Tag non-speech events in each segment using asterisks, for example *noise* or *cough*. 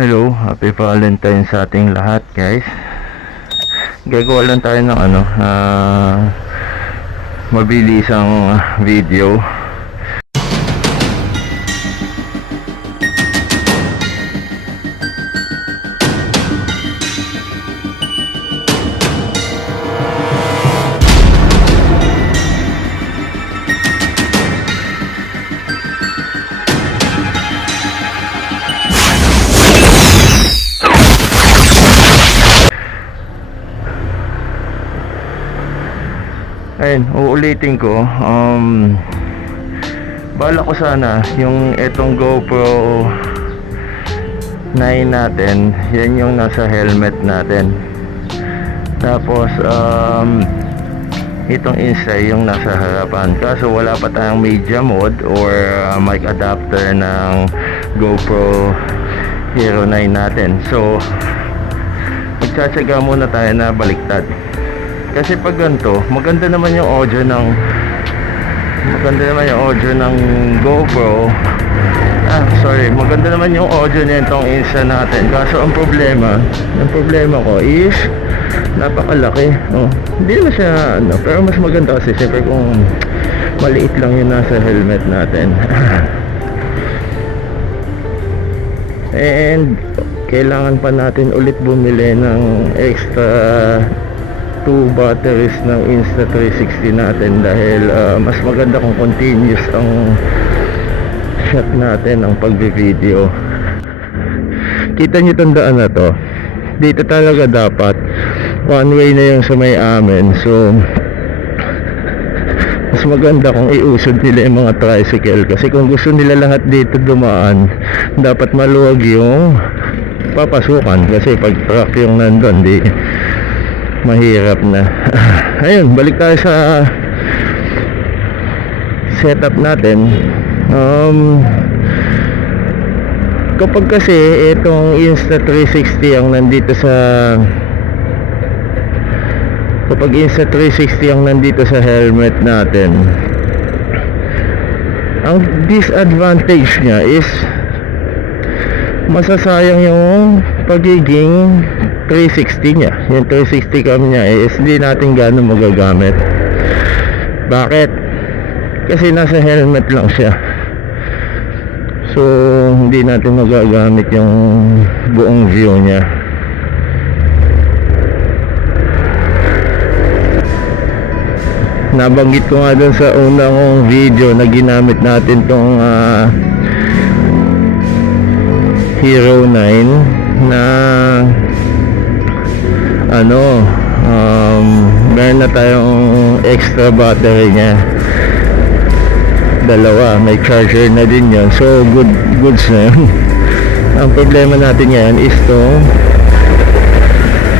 Hello, happy Valentine sa ating lahat guys. Gagawa lang tayo ng ano ah Mabilisang video Ayun, uulitin ko um, Bala ko sana Yung etong GoPro 9 natin Yan yung nasa helmet natin. Tapos um, Itong inside yung nasa harapan. Kaso wala pa tayong media mode Or uh, mic adapter ng GoPro Hero 9 natin. So Magtsatsaga muna tayo na baliktad kasi pag ganito, maganda naman yung audio ng maganda naman yung audio ng GoPro. Ah, sorry, maganda naman yung audio nitong Insta natin. Kaso ang problema, ang problema ko is napakalaki. Oh, hindi naman siya ano, pero mas maganda kasi siyempre kung maliit lang yung nasa helmet natin. *laughs* And kailangan pa natin ulit bumili ng extra batteries ng Insta360 natin dahil ah, mas maganda kung continuous ang shot natin ang pagbi-video. Kita nyo itong daan na to? Dito talaga dapat one way na yung sa may amin. So mas maganda kung iusod nila yung mga tricycle. Kasi kung gusto nila lahat dito dumaan dapat maluwag yung papasukan. Kasi pag truck yung nandun di mahirap na. *laughs* Ayun balik tayo sa setup natin. Um kapag kasi itong Insta360 ang nandito sa kapag Insta360 ang nandito sa helmet natin ang disadvantage niya is masasayang yung pagiging 360 niya. Yung 360 cam niya is hindi natin gano'ng magagamit. Bakit? kasi nasa helmet lang siya. So hindi natin magagamit yung buong view niya. Nabanggit ko nga dun sa unang kong video na ginamit natin tong ah, Hero 9 na ano um, meron na tayong extra battery niya. Dalawa may charger na din yon so good goods na yun. *laughs* Ang problema natin ngayon is to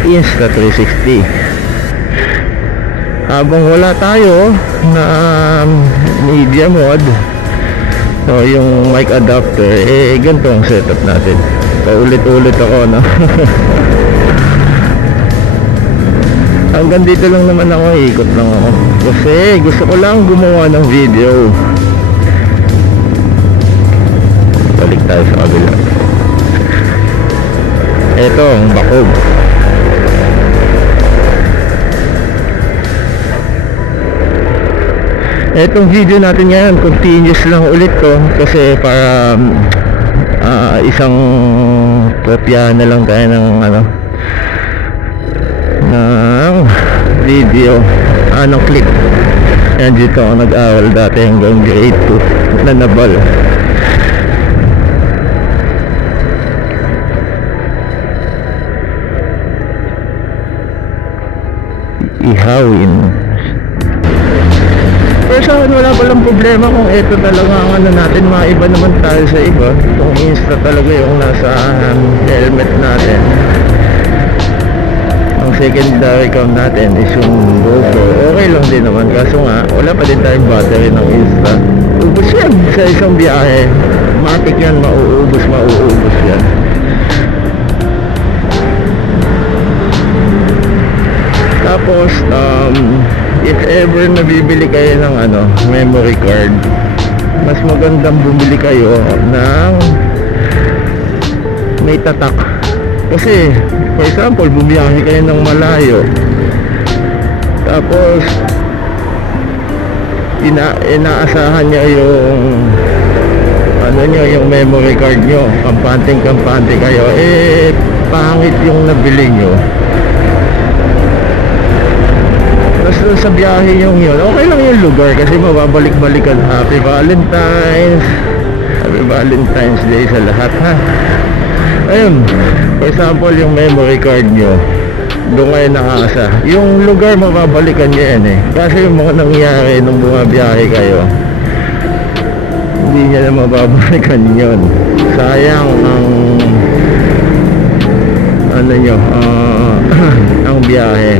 Insta360 habang wala tayo na um, media mode so yung mic adapter eh ganito ang setup natin. Paulit-ulit ako no *laughs* hanggang dito lang naman ako ikot lang ako. Kasi gusto ko lang gumawa ng video. Balik tayo sa kabila. Eto ang bakog etong video natin ngayon continuous lang ulit to. Kasi para ah, isang kopya na lang tayo ng ano ng video. Anong clip yan dito ako nag-awal dati hanggang grade 2 na nabal. Ihawin. Pero sa akin wala palang problema kung ito talaga ang ano natin maiba naman tayo sa iba. Kung insta talaga yung nasa um, helmet natin secondary cam natin is yung GoPro okay lang din naman kaso nga wala pa din tayong battery ng insta. Ubus yan. Sa isang biyahe matik yan mauubos mauubos yan. Tapos um, if ever nabibili kayo ng ano memory card mas magandang bumili kayo ng may tatak. Kasi, for example, bumiyahe kayo ng malayo. Tapos, ina inaasahan niya yung ano nyo, yung memory card nyo. Kampanting kampante kayo. Eh, pangit yung nabili nyo. Tapos sa biyahe yung yun, okay lang yung lugar kasi mababalik-balikan. Happy Valentine's. Happy Valentine's Day sa lahat ha. Ayun, for example, yung memory card nyo, doon kayo nakaasa. Yung lugar mababalikan nyo yan eh. Kasi yung mga nangyari nung bumabiyahe kayo, hindi niya na mababalikan yun. Sayang ang ano nyo, ah, *clears throat* ang biyahe.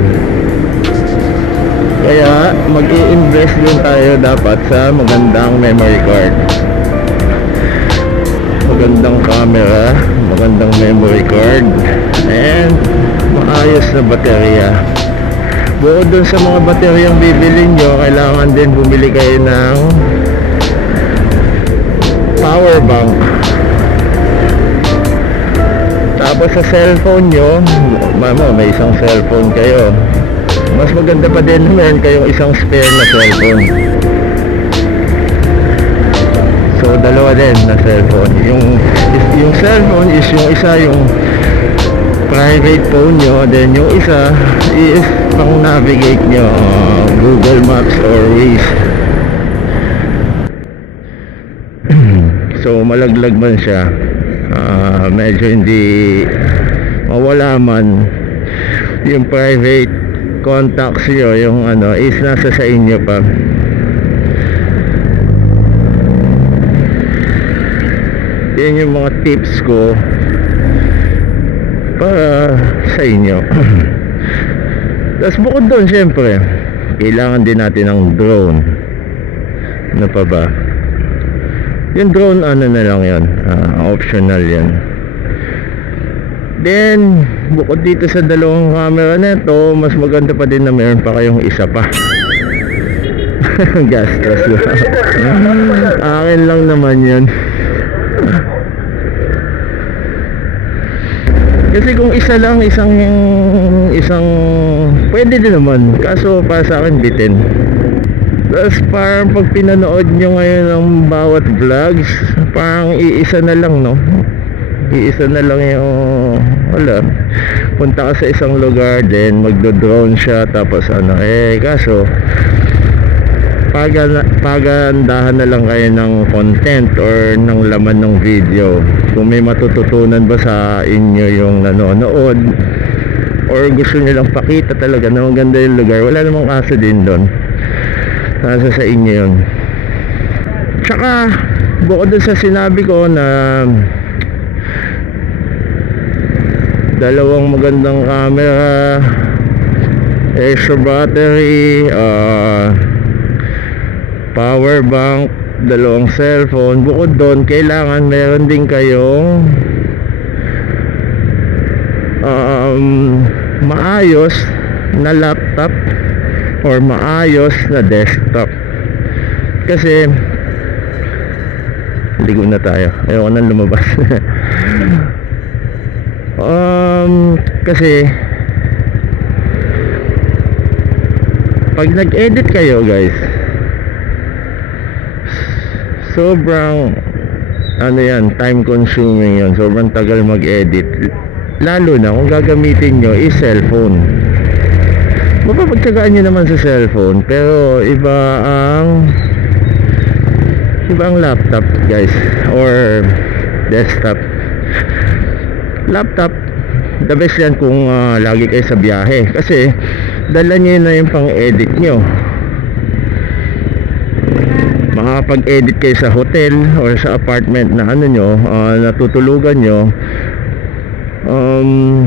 Kaya mag invest din tayo dapat sa magandang memory card. Magandang camera, magandang memory card, and maayos na baterya. Bukod dun sa mga bateryang bibili nyo, kailangan din bumili kayo ng power bank. Tapos sa cellphone nyo, mama, may isang cellphone kayo. Mas maganda pa din meron kayong isang spare na cellphone. Dalawa din na cellphone. Yung, yung cellphone is yung isa yung private phone nyo, then yung isa is pang navigate nyo, uh, Google Maps or Waze. *clears throat* so, malaglag man siya. Ah, medyo hindi mawala man yung private contacts nyo, yung ano, is nasa sa inyo pa. Yan yung mga tips ko para sa inyo. *clears throat* Tapos bukod doon, syempre, kailangan din natin ng drone. Ano pa ba? Yung drone, ano na lang yan, ah, optional yan. Then, bukod dito sa dalawang camera nito, mas maganda pa din na meron pa kayong isa pa. *laughs* Gastos lang. *laughs* Akin lang naman yun. Kasi kung isa lang, isang isang pwede din naman. Kaso para sa akin bitin. Tapos parang pag pinanood nyo ngayon ng bawat vlogs, parang iisa na lang, no? Iisa na lang yung, wala. Punta ka sa isang lugar, then magdo-drone siya, tapos ano, eh, kaso, paga, pagandahan na lang kayo ng content or ng laman ng video. Kung may matututunan ba sa inyo yung nanonood, or gusto nyo lang pakita talaga na maganda yung lugar, wala namang kaso din doon nasa sa inyo yun tsaka bukod sa sinabi ko na dalawang magandang camera extra battery uh, power bank dalawang cellphone. Bukod doon kailangan meron din kayong um, maayos na laptop or maayos na desktop. Kasi ligo na tayo. Ayoko nang lumabas. *laughs* Um, kasi pag nag-edit kayo guys sobrang ano yan time consuming yan sobrang tagal mag-edit. Lalo na kung gagamitin nyo is cellphone. Mapapagtsagaan nyo naman sa cellphone pero iba ang iba ang laptop guys or desktop. Laptop the best yan kung ah, lagi kayo sa biyahe. Kasi dala nyo na yung pang edit nyo makakapag-edit kayo sa hotel or sa apartment na ano nyo ah, natutulugan nyo. Um,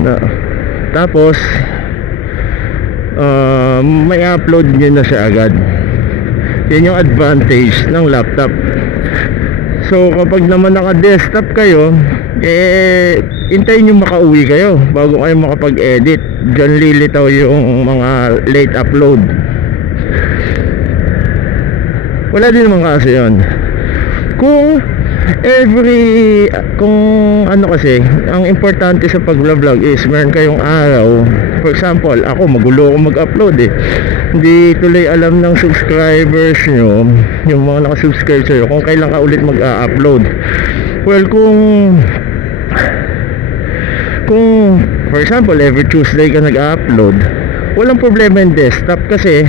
na, tapos uh, may upload nyo na siya agad. Yan yung advantage ng laptop. So kapag naman naka desktop kayo eh hintayin nyo makauwi kayo bago kayo makapag-edit. Dyan lilitaw yung mga late upload wala din naman kasi yun. Kung every kung ano kasi ang importante sa pag-vlog is meron kayong araw. For example ako magulo ako mag-upload eh. Hindi tuloy alam ng subscribers nyo yung mga nakasubscribe sa'yo kung kailan ka ulit mag-upload well kung kung for example every Tuesday ka nag-upload walang problema yung desktop. Kasi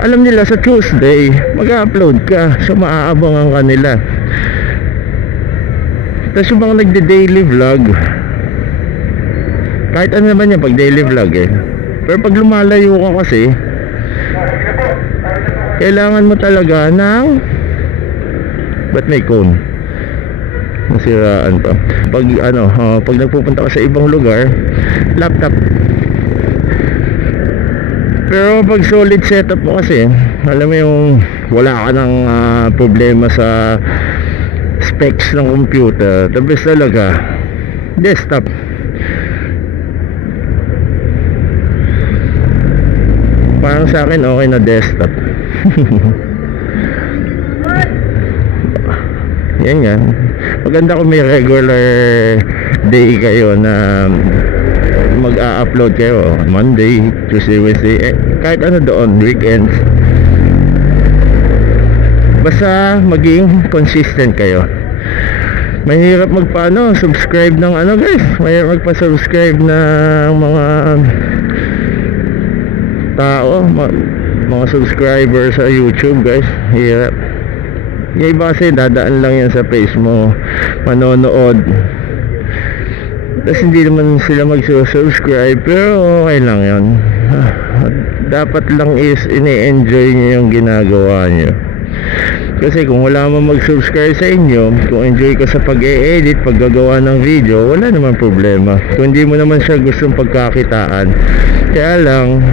alam nila sa Tuesday mag-upload ka so maaabangan ka nila. Tapos yung mga nagde-daily vlog? Kahit ano naman yan pag daily vlog eh. Pero pag lumalayo ka kasi kailangan mo talaga ng ba't may cone? Nasiraan pa pag ano ah, pag nagpupunta ka sa ibang lugar laptop pero pag solid setup mo kasi alam mo yung wala ka ng ah, problema sa specs ng computer. The best talaga. Desktop. Parang sa akin okay na desktop. *laughs* Yan yan maganda kung may regular day kayo na mag-a-upload kayo. Monday, Tuesday, Wednesday. Eh, kahit ano doon, weekends. Basta maging consistent kayo. Mahirap magpaano subscribe ng ano guys. Mahirap magpa-subscribe ng mga tao ma- mga subscriber sa YouTube guys. Hirap. Yung iba kasi dadaan lang yan sa face mo. Manonood tapos hindi naman sila magsusubscribe pero okay lang yan dapat lang is ini-enjoy nyo yung ginagawa nyo kasi kung wala man mag-subscribe sa inyo kung enjoy ka sa pag-e-edit paggagawa ng video wala naman problema. Kung hindi mo naman siya gustong pagkakitaan. Kaya lang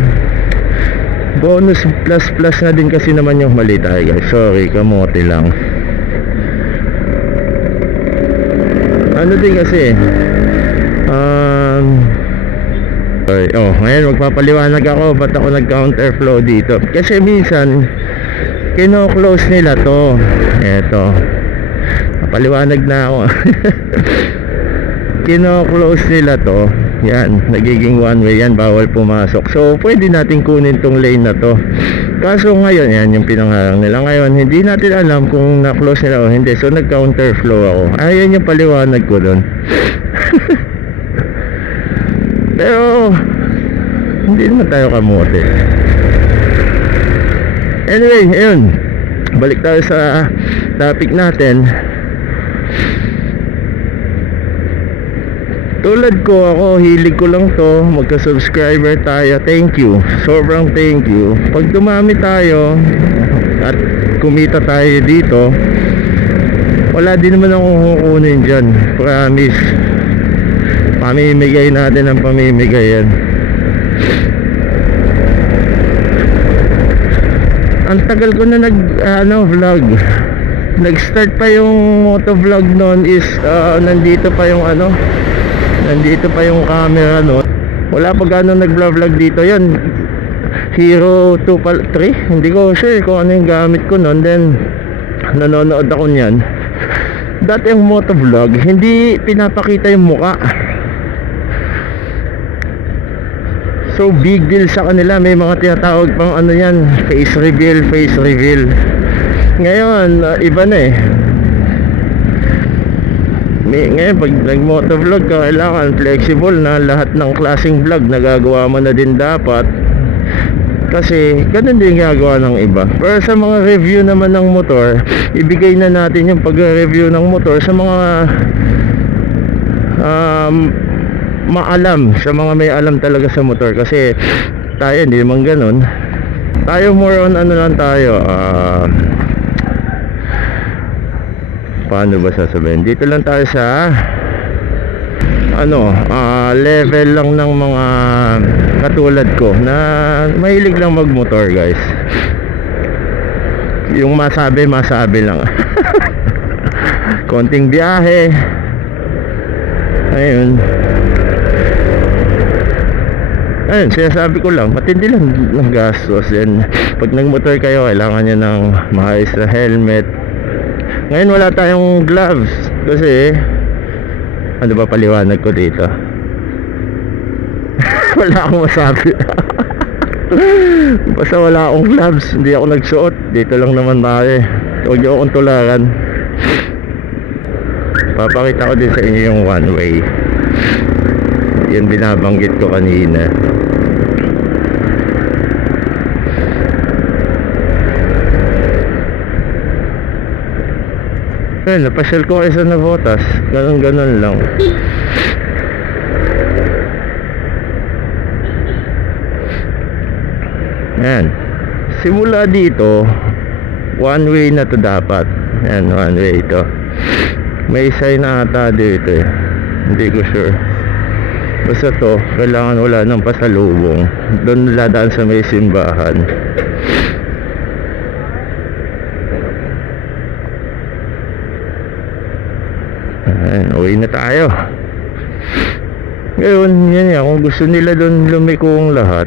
bonus plus plus na din kasi naman yung mali tayo guys. Sorry kamote lang. Ano din kasi ay, oh ngayon magpapaliwanag ako ba't ako nag counterflow dito? Kasi minsan kino-close nila to. Eto. Paliwanag na ako. *laughs* Kino-close nila to. Yan nagiging one way yan bawal pumasok. So pwede natin kunin tong lane na to. Kaso ngayon yan yung pinangarang nila. Ngayon hindi natin alam kung na-close nila o hindi. So nag counterflow ako. Ayan yung paliwanag ko doon *laughs* pero hindi naman tayo kamote. Anyway ayun. Balik tayo sa topic natin. Tulad ko ako hilig ko lang to. Magka subscriber tayo. Thank you. Sobrang thank you. Pag dumami tayo at kumita tayo dito wala din naman akong kukunin dyan. Promise pamimigay natin ang pamimigay yan. Ang tagal ko na nag ano vlog. Nag start pa yung moto vlog noon is ah, nandito pa yung ano nandito pa yung camera no wala pa gano'ng nag vlog dito. Yan Hero 2 pal 3 hindi ko sure kung ano yung gamit ko noon. Then nanonood ako niyan. Dati yung moto vlog hindi pinapakita yung muka So big deal sa kanila. May mga tinatawag pang ano yan Face reveal, face reveal. Ngayon, uh, iba na eh. May, Ngayon pag nag-motovlog ka Kailangan flexible na Lahat ng klaseng vlog. Nagagawa mo na din dapat. Kasi ganun din ginagawa ng iba. Pero sa mga review naman ng motor ibigay na natin yung pag-review ng motor sa mga um, maalam. Sa mga may alam talaga sa motor kasi tayo hindi naman ganun. Tayo more on ano lang tayo ah paano ba sasabihin? Dito lang tayo sa ano ah, level lang ng mga katulad ko na mahilig lang magmotor guys. Yung masabi masabi lang. *laughs* Konting biyahe. Ayun ayun sinasabi ko lang matindi lang ng gastos yan pag nagmotor kayo kailangan nyo ng maayos na helmet Ngayon wala tayong gloves kasi ano ba paliwanag ko dito? *laughs* wala akong masabi. Basta wala akong gloves, hindi ako nagsuot. Dito lang naman tayo. eh. Huwag niyo akong tularan. Papakita ko din sa inyo yung one way. Yan binabanggit ko kanina. Ayun, napasyal ko kayo sa Navotas. Ganon-ganon lang. Ayan. Simula dito, one way na to dapat. Ayan, one way ito. May sign na ata dito eh. Hindi ko sure. Basta to, kailangan wala ng pasalubong. Doon ladaan sa may simbahan. Ayan, uwi na tayo. Ngayon, yan yan. Kung gusto nila doon lumiko ang lahat,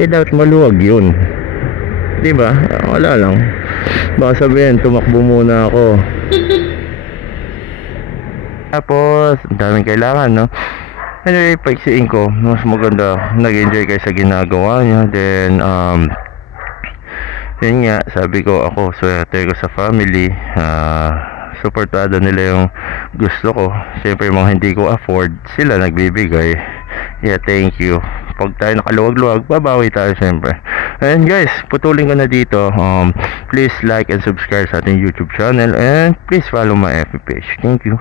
eh dapat maluwag yun. Di ba? Wala lang. Baka sabihin, tumakbo muna ako. *laughs* Tapos, ang daming kailangan, no? Anyway, paiksiin ko, mas maganda, nag-enjoy kayo sa ginagawa niya. Then, um, yun nga, sabi ko ako, swerte ko sa family. Ah, supportado nila yung gusto ko. Siyempre, mga hindi ko afford, sila nagbibigay. Yeah, thank you. Pag tayo nakaluwag-luwag, babawi tayo siyempre. And guys, putulin ko na dito. Um, please like and subscribe sa ating YouTube channel and please follow my FB page. Thank you.